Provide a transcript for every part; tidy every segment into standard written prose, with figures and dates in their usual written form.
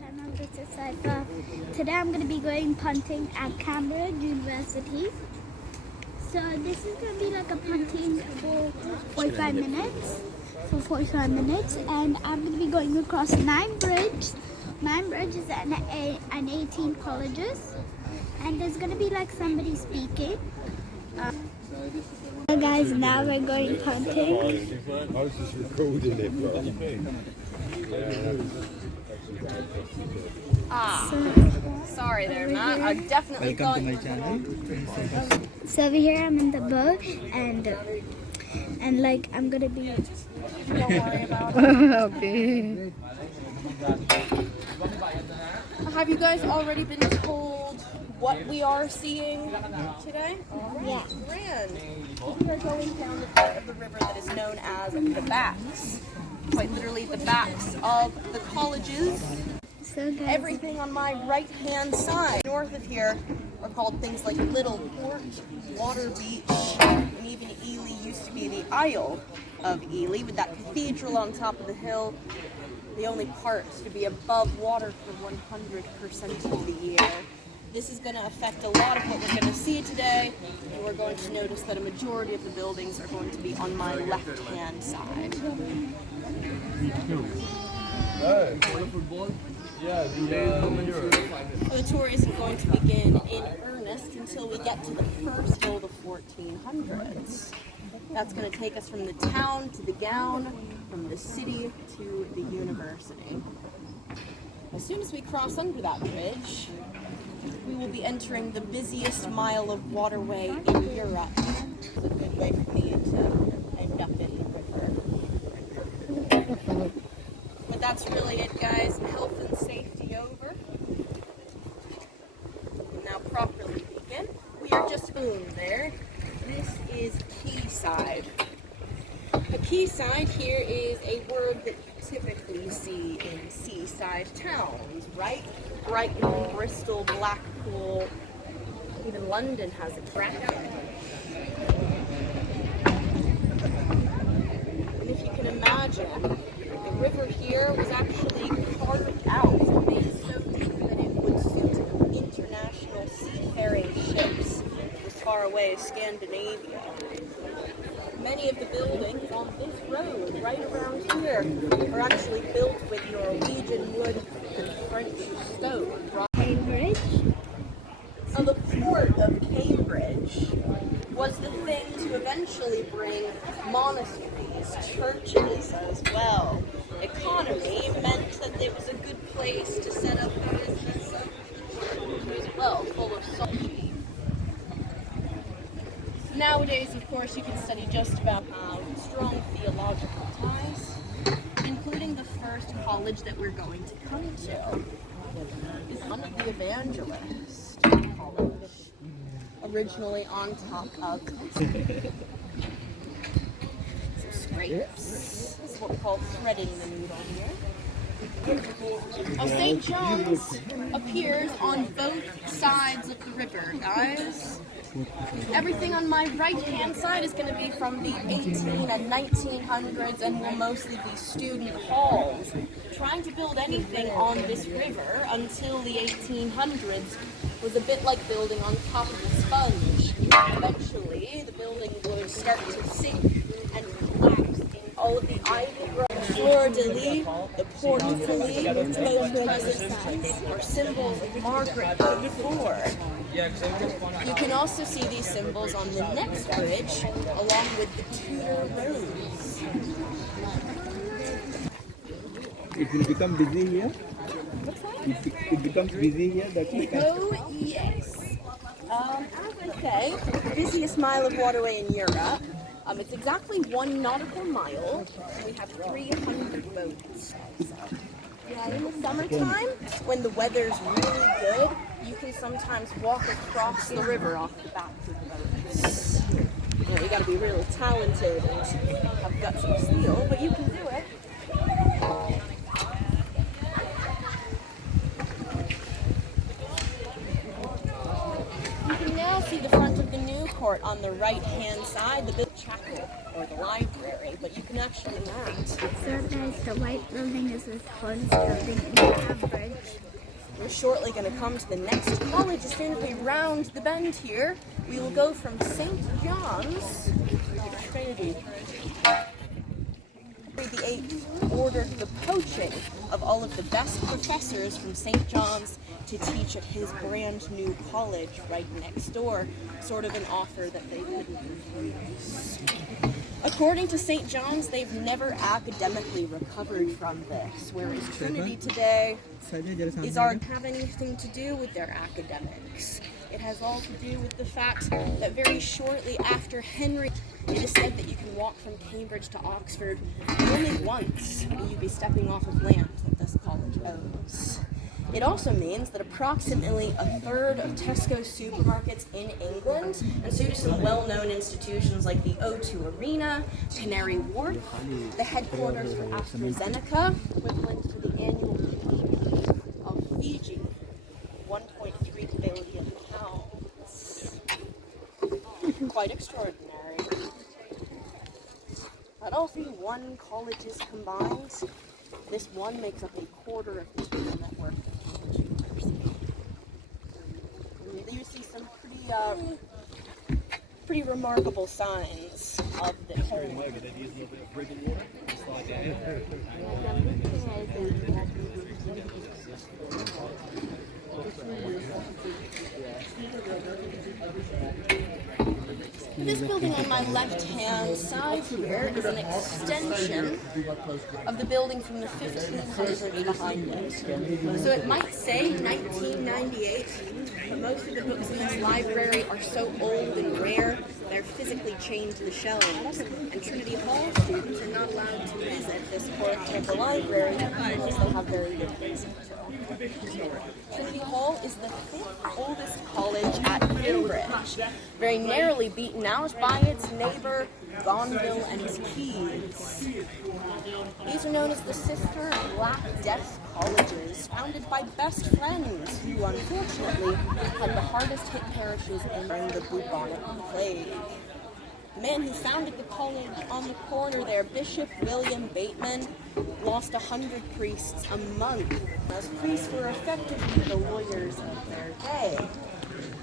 channel. This is Saifa. Today I'm going to be going punting at Cambridge University. So this is going to be like a punting for 45 minutes. And I'm going to be going across 9 bridges. 9 bridges and 18 colleges. And there's going to be like somebody speaking. Hey guys, now we're going punting. I was just recording it. Sorry there, Matt. I'm definitely Welcome to my channel. So over here I'm in the boat and like I'm gonna be. Don't worry about it. Okay. Have you guys already been told what we are seeing today? Yeah. Wren, we are going down the part of the river that is known as the backs. Quite literally the backs of the colleges. So guys, Everything on my right-hand side, north of here, are called things like Little Port, Water Beach, and even Ely used to be the Isle of Ely, with that cathedral on top of the hill, the only part to be above water for 100% of the year. This is going to affect a lot of what we're going to see today, and we're going to notice that a majority of the buildings are going to be on my left-hand side. The tour isn't going to begin in earnest until we get to the first till the 1400s. That's going to take us from the town to the gown, from the city to the university. As soon as we cross under that bridge, we will be entering the busiest mile of waterway in Europe. It's a good way for me to end up in the river. But that's really it, guys. Health and safety over. Now properly begin. We are just boom there. This is quayside. A quayside here is a word that you typically see in seaside towns, right? Brighton, Bristol, Blackpool, even London has a Clapham. And if you can imagine, the river here was actually carved out and made so deep that it would suit international seafaring ships as far away as Scandinavia. Many of the buildings on this road, right around here, are actually built with Norwegian wood and French stone. Cambridge. The port of Cambridge was the thing to eventually bring monasteries, churches as well. Economy meant that it was a good place to set up a business as well, full of soldiers. Nowadays, of course, you can study just about strong theological ties, including the first college that we're going to come to is one of the Evangelist College, originally on top of some scrapes. This is what we call threading the needle here. Now, St. John's appears on both sides of the river, guys. Everything on my right-hand side is going to be from the 18 and 1900s and will mostly be student halls. Trying to build anything on this river until the 1800s was a bit like building on top of a sponge. Eventually, the building would start to sink and collapse in all of the ivy growth. Fleur-de-lis, the port-de-lis, both presents are symbols of Margaret IV. You can also see these symbols on the next bridge, along with the Tudor rose. It will become busy here. What's that? It becomes busy here. That's why. Oh, yes. As I say, the busiest mile of waterway in Europe. It's exactly 1 nautical mile. We have 300 boats. In the summertime, when the weather's really good, you can sometimes walk across the river off the backs of the boats. You gotta be really talented and have guts of steel, but you can do it. You can now see the front of the new part on the right-hand side, the big chapel or the library, but you can actually not. So guys, the white building is the tallest building in Cambridge. We're shortly going to come to the next college. As soon as we round the bend here, we will go from St. John's to Trinity. Henry VIII ordered the poaching of all of the best professors from St. John's to teach at his brand new college right next door, sort of an offer that they couldn't refuse. According to St. John's, they've never academically recovered from this, whereas Trinity today doesn't have anything to do with their academics. It has all to do with the fact that very shortly after Henry, it is said that you can walk from Cambridge to Oxford only once, and you'd be stepping off of land that this college owns. It also means that approximately a third of Tesco supermarkets in England, and so do some well-known institutions like the O2 Arena, Canary Wharf, the headquarters for AstraZeneca, equivalent to the annual GDP of Fiji, 1.3 billion pounds. Quite extraordinary. But all three one colleges combined, this one makes up a quarter of the total network of Cambridge University. And you see some pretty remarkable signs of the whole. This building on my left-hand side here is an extension of the building from the 1500s behind it. So it might say 1998, but most of the books in this library are so old and rare, they're physically chained to the shelves. And Trinity Hall students are not allowed to visit this portion of the library unless they have very good reason to. Trinity Hall is the 5th oldest college at Cambridge, very narrowly beaten out by its neighbour, Gonville and Keys. These are known as the Sister and Black Death Colleges, founded by best friends who, unfortunately, had the hardest hit parishes during the bubonic plague. The man who founded the college on the corner there, Bishop William Bateman, lost 100 priests a month, as priests were effectively the lawyers of their day.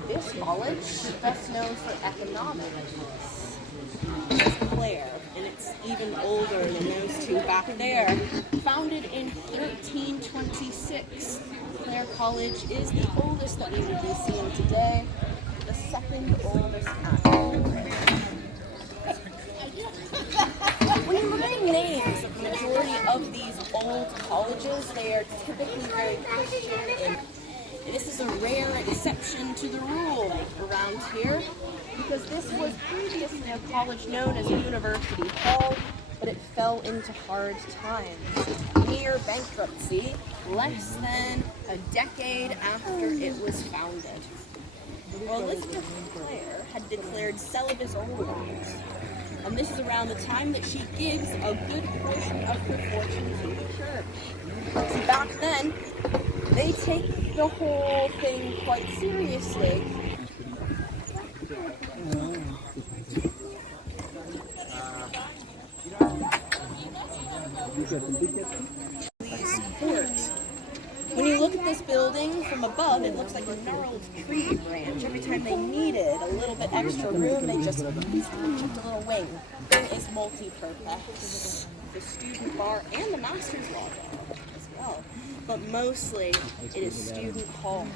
This college, best known for economics, is Clare, and it's even older than those two back there. Founded in 1326, Clare College is the oldest that we would be seeing today, the second oldest at Cambridge. When you look at the names of the majority of these old colleges, they are typically very Christian, and this is a rare exception to the rule around here, because this was previously a college known as University Hall, but it fell into hard times, near bankruptcy, less than a decade after it was founded. Well, Elizabeth Clare had declared celibacy old, and this is around the time that she gives a good portion of her fortune to the church. See, back then, they take the whole thing quite seriously. When you look at this building from above, it looks like a gnarled tree branch. Every time they needed a little bit extra room, they just chipped a little wing. It is multi-purpose. The student bar and the master's law bar as well. But mostly, it is student halls.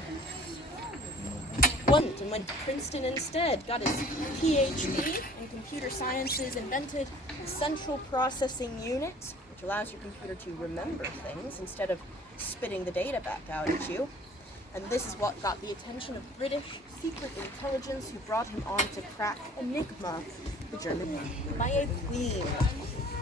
Went to Princeton instead, got his PhD in computer sciences, invented a central processing unit, which allows your computer to remember things instead of spitting the data back out at you. And this is what got the attention of British secret intelligence, who brought him on to crack Enigma, the German by a queen.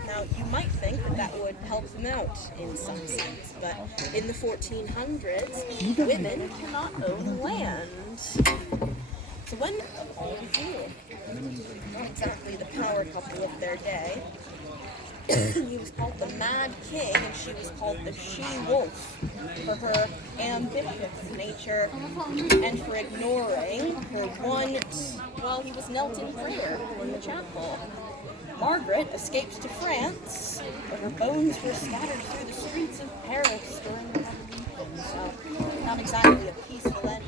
Now, you might think that that would help them out in some sense, but in the 1400s, women cannot own land. So when all do, not exactly the power couple of their day, He was called the Mad King, and she was called the She-Wolf for her ambitious nature and for ignoring her want while he was knelt in prayer in the chapel. Margaret escaped to France, but her bones were scattered through the streets of Paris during the Revolution, so not exactly a peaceful end.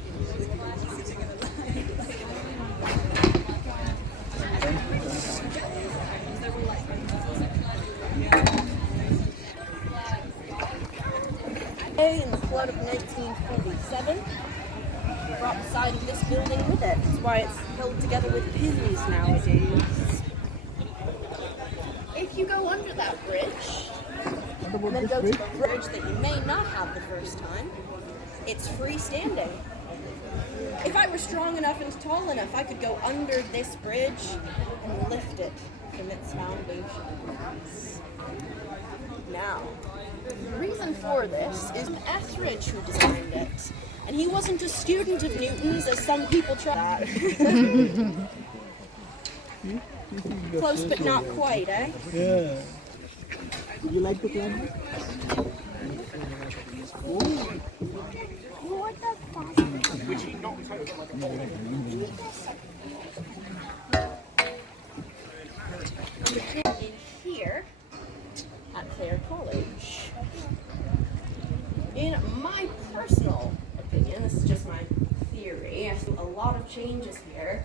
In the flood of 1947, brought the side of this building with it. That's why it's held together with pins nowadays. If you go under that bridge, and then go to the bridge that you may not have the first time, it's freestanding. If I were strong enough and tall enough, I could go under this bridge and lift it from its foundations. Now, the reason for this is Etheridge who designed it. And he wasn't a student of Newton's, as some people try. Close but not quite, eh? Yeah. You like to climb? In here at Clare College. In my personal opinion, this is just my theory, I see a lot of changes here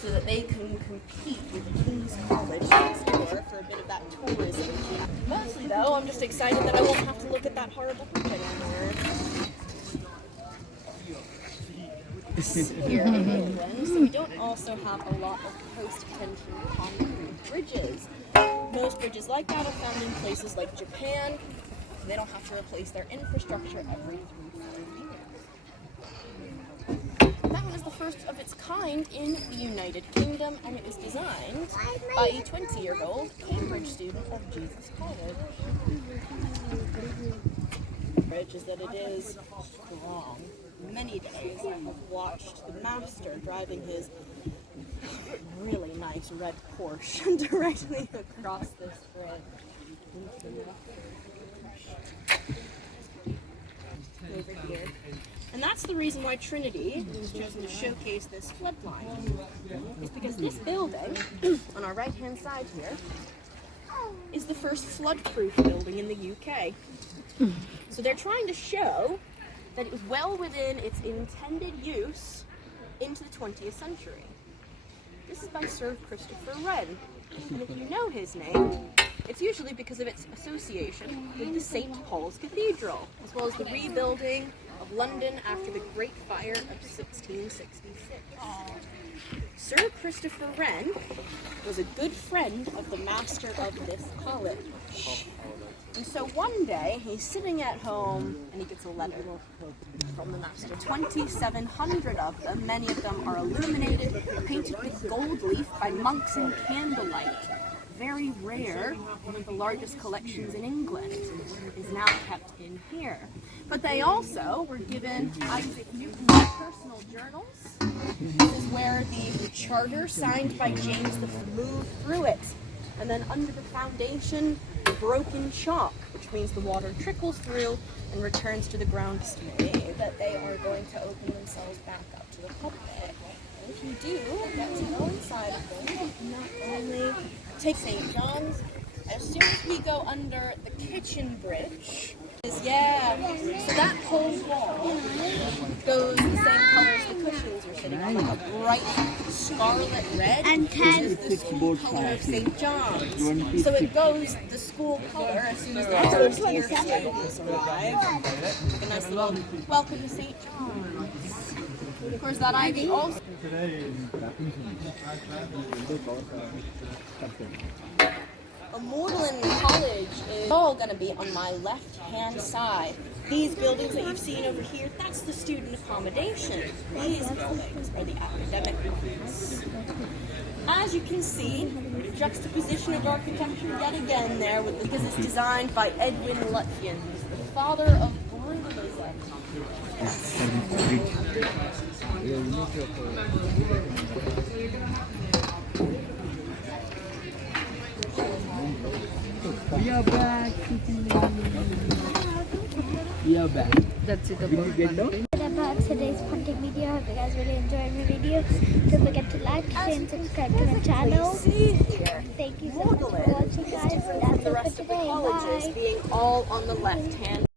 so that they can compete with King's College next door for a bit of that tourism. Mostly though, I'm just excited that I won't have to look at that horrible bridge anymore. Here in England, so we don't also have a lot of post-tension concrete bridges. Most bridges like that are found in places like Japan. They don't have to replace their infrastructure every 3 years. That one is the first of its kind in the United Kingdom, and it was designed by a 20-year-old Cambridge student of Jesus College. The bridge is that it is strong. Many days I have watched the master driving his really nice red Porsche directly across this bridge. Over here. And that's the reason why Trinity was chosen to showcase this floodline. It's because this building, on our right-hand side here, is the first flood-proof building in the UK. So they're trying to show that it was well within its intended use into the 20th century. This is by Sir Christopher Wren, and if you know his name, it's usually because of its association with the St. Paul's Cathedral, as well as the rebuilding of London after the Great Fire of 1666. Sir Christopher Wren was a good friend of the master of this college. And so one day, he's sitting at home and he gets a letter from the master. 2,700 of them, many of them are illuminated, painted with gold leaf by monks in candlelight. Very rare, one of the largest collections in England, is now kept in here. But they also were given Isaac Newton's personal journals. This is where the charter signed by James moved through it. And then under the foundation, broken chalk, which means the water trickles through and returns to the ground today, that they are going to open themselves back up to the public. And if you do get to go inside of them, not only take St. John's, as soon as we go under the kitchen bridge, so that whole wall goes the same color as the cushions you're sitting on, like a bright scarlet red, And which is the school color of St. John's. So it goes the school color as soon as the first year students arrive. A nice little welcome to St. John's. Of course, that ivy also. Magdalen College is all going to be on my left-hand side. These buildings that you've seen over here, that's the student accommodation. These buildings are the academic ones. As you can see, juxtaposition of architecture yet again there, because it's designed by Edwin Lutyens, the father of brutalism. We are back. We are back. That's it Did you get about down? About today's punting video. Hope you guys really enjoyed my video. Don't forget to like, share, and subscribe to my channel. Thank you so much for watching, guys. That's the it rest for of the today. colleges Bye. being all on the left hand.